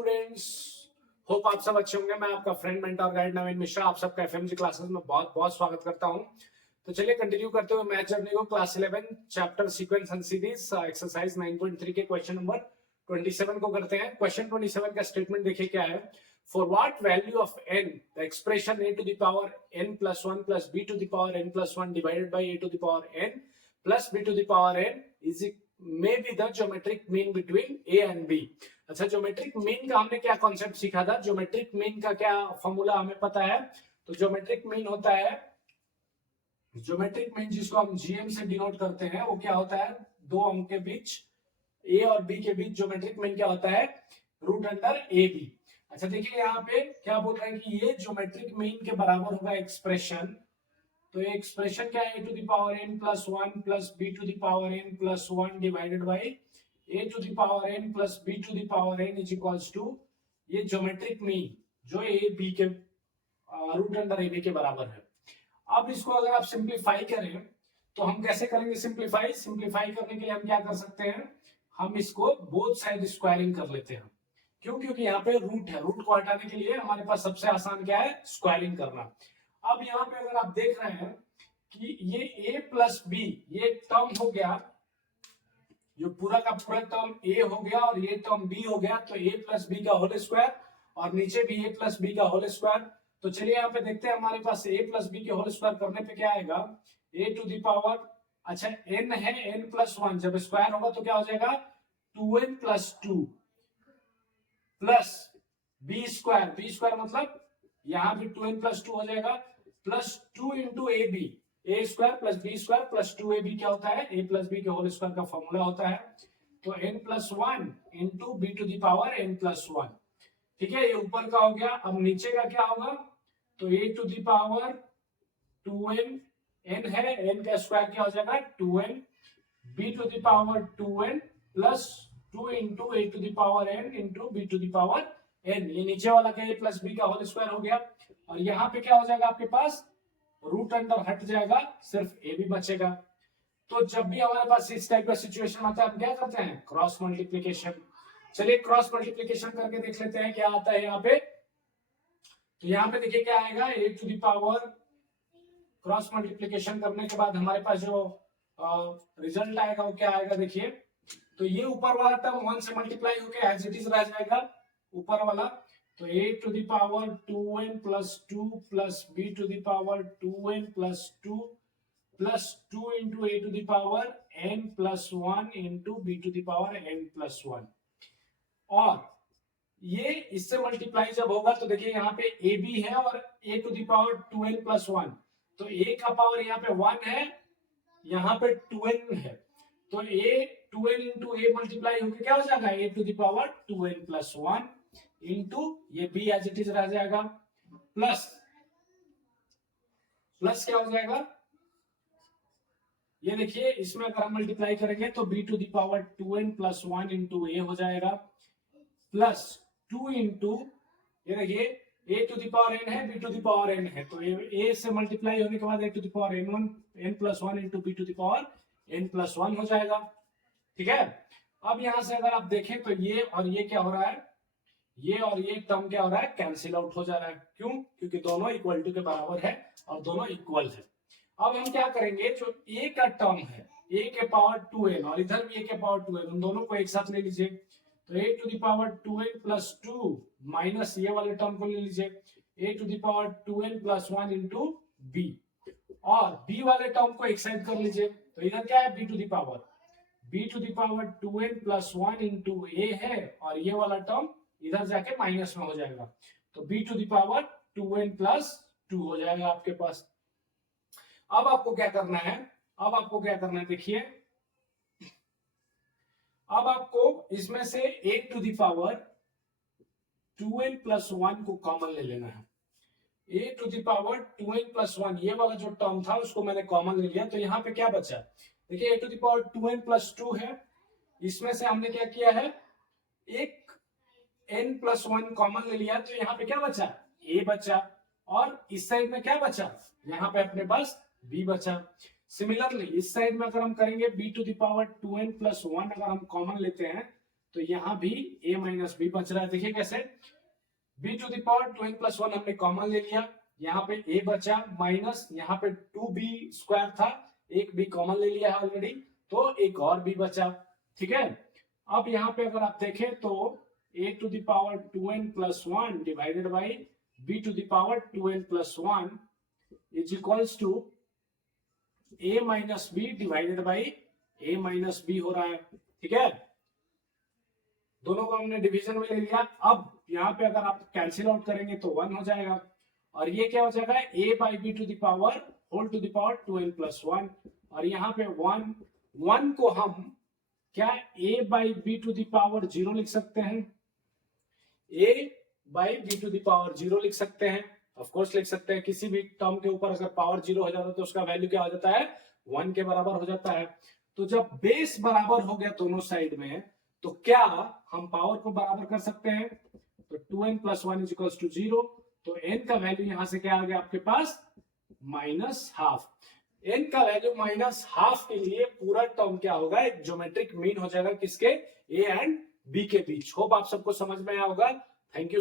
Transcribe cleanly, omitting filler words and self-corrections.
Students, hope आप सब अच्छे होंगे। मैं आपका फ्रेंड मेंटर गाइड नवीन मिश्रा आप सबका एफएमजी क्लासेस में बहुत बहुत स्वागत करता हूं। तो चलिए कंटिन्यू करते हुए मैथ जर्नी को class 11 chapter sequence and series exercise 9.3 के क्वेश्चन नंबर 27 को करते हैं। क्वेश्चन 27 का स्टेटमेंट देखिए क्या है। For what value of n the expression a to the power n plus 1 plus b to the power n plus 1 divided by a to the power n plus b to the power n is may be the geometric mean between a and b। अच्छा, geometric mean का हमने क्या concept सीखा था? Geometric mean का क्या formula हमें पता है। तो ज्योमेट्रिक मीन होता है, ज्योमेट्रिक मीन जिसको हम जीएम से डिनोट करते हैं, वो क्या होता है? दो अंक के बीच ए और बी के बीच ज्योमेट्रिक मीन क्या होता है? Root under a b. अच्छा देखिए यहाँ पे क्या बोल रहे हैं कि ये ज्योमेट्रिक मीन के बराबर होगा एक्सप्रेशन। तो ये एक्सप्रेशन क्या है? A to the power N plus 1 plus B to the power N plus 1 divided by a to the power n plus b to the power n is equals to ये geometric mean जो A B के root under a B के बराबर है। अब इसको अगर आप सिंप्लीफाई करें तो हम कैसे करेंगे सिंप्लीफाई? सिंप्लीफाई करने के लिए हम क्या कर सकते हैं? हम इसको बोथ साइड स्क्वायरिंग कर लेते हैं। क्यों? क्योंकि यहाँ पे रूट है, रूट को हटाने के लिए हमारे पास सबसे आसान क्या है? स्क्वायरिंग करना। अब यहाँ पे अगर आप देख रहे हैं कि ये a प्लस बी ये टर्म हो गया, जो पूरा का पूरा टर्म a हो गया और ये टर्म b हो गया, तो a प्लस बी का होल स्क्वायर और नीचे भी a प्लस बी का होल स्क्वायर। तो चलिए यहाँ पे देखते हैं हमारे पास a प्लस बी के होल स्क्वायर करने पे क्या आएगा? a टू द पावर, अच्छा n है n प्लस 1, जब स्क्वायर होगा तो क्या हो जाएगा? 2n plus 2 plus b square मतलब यहाँ भी 2n प्लस 2 हो जाएगा plus 2 into a b, a square plus b square plus 2ab क्या होता है? a प्लस बी के होल स्क्वायर का फॉर्मूला होता है। तो n plus 1 into b to the power n plus 1। ठीक है, ये ऊपर का हो गया। अब नीचे का क्या होगा? तो a to the power 2n, n है, n का स्क्वायर क्या हो जाएगा? 2n, b to the power 2n plus 2 into a to the power n into b to the power n। ये नीचे वाला का a प्लस बी का होल स्क्वायर हो गया और यहाँ पे क्या हो जाएगा आपके पास? रूट अंडर हट जाएगा, सिर्फ ए भी बचेगा। तो जब भी हमारे पास इस टाइप का सिचुएशन आता है हम क्या करते हैं? Cross multiplication. चलिए क्रॉस मल्टीप्लिकेशन करके देख लेते हैं क्या आता है यहाँ पे। तो यहाँ पे देखिए क्या आएगा? A to the power, cross multiplication करने के बाद हमारे पास जो रिजल्ट आएगा वो क्या आएगा? देखिए, तो ये ऊपर वाला टर्म 1 से मल्टीप्लाई होकर एज इट इज रह जाएगा ऊपर वाला। तो a to the power 2n plus 2 plus b to the power 2n plus 2 plus 2 into a to the power n plus 1 into b to the power n plus 1। और ये इससे multiply जब होगा तो देखिए यहाँ पे a b है और a to the power 2n plus 1, तो a का पावर यहाँ पे 1 है, यहाँ पे 2n है, तो a 2n into a multiply होकर क्या हो जाएगा? a to the power 2n plus 1 into ये b एज इट इज रह जाएगा प्लस क्या हो जाएगा? ये देखिए इसमें अगर हम मल्टीप्लाई करेंगे तो b to the power 2n plus 1 into a हो जाएगा प्लस 2 इंटू ये देखिए a to the power n है, b to the power n है, तो a से मल्टीप्लाई होने के बाद a to the power n plus 1 into b to the power n plus 1 हो जाएगा। ठीक है, अब यहां से अगर आप देखें तो ये और ये क्या हो रहा है? ये और ये टर्म क्या हो रहा है? कैंसिल आउट हो जा रहा है। क्यों? क्योंकि दोनों इक्वल टू के बराबर है और दोनों इक्वल है। अब हम क्या करेंगे? जो a का टर्म है a के पावर 2n और इधर भी a के पावर 2n, उन दोनों को एक साथ ले लीजिए। तो a to the power 2n plus 2 minus ये वाले टर्म को ले लीजिए a to the power 2n plus 1 into b, और b वाले टर्म को एक साइड कर लीजिए। तो इधर क्या है? b to the power 2n plus 1 into a है और ये वाला टर्म इधर जाके माइनस में हो जाएगा, तो b to the power 2n plus 2 हो जाएगा आपके पास। अब आपको क्या करना है? देखिए, अब आपको इसमें से a to the power 2n plus 1 को कॉमन ले लेना है। a to the power 2n plus 1 ये वाला जो टर्म था उसको मैंने कॉमन ले लिया, तो यहाँ पे क्या बचा? देखिए a to the power 2n plus 2 है, इसमें से हमने क्या किया है? एक n प्लस 1 कॉमन ले लिया, तो यहाँ पे क्या बचा? a बचा, और इस साइड में क्या बचा? यहाँ पे अपने पास b बचा। सिमिलरली इस साइड में अगर हम करेंगे b to the power 2n plus 1 अगर हम कॉमन लेते हैं तो यहाँ भी a माइनस बी बच रहा है। देखिए कैसे, b to the power 2n plus 1 हमने कॉमन ले लिया, यहाँ पे a बचा माइनस, यहाँ पे 2b स्क्वायर था, एक b कॉमन ले लिया है ऑलरेडी, तो एक और b बचा। ठीक है, अब यहाँ पे अगर आप देखें तो a to the power 2n plus 1 divided by b to the power 2n plus 1 is equals to a minus b divided by a minus b हो रहा है। ठीक है, दोनों को हमने डिवीजन में ले लिया। अब यहाँ पे अगर आप कैंसिल आउट करेंगे तो 1 हो जाएगा, और ये क्या हो जाएगा, a by b to the power whole to the power 2n plus 1, और यहाँ पे 1 को हम क्या a by b to the power 0 लिख सकते हैं, a by b to the power 0 लिख सकते हैं, ऑफ कोर्स लिख सकते हैं। किसी भी टर्म के ऊपर अगर पावर 0 हो जाता है तो उसका वैल्यू क्या हो जाता है, 1 के बराबर हो जाता है। तो जब बेस बराबर हो गया दोनों साइड में, तो क्या हम पावर को बराबर कर सकते हैं, तो 2n plus 1 is equals to 0, तो n का वैल्यू यहां से क्या आ गया आपके पास, माइनस हाफ। n का वैल्यू माइनस हाफ के लिए पूरा टर्म क्या होगा, एक ज्योमेट्रिक मीन हो जाएगा किसके, a एंड b के बीच। होप आप सबको समझ में आया होगा। Thank you.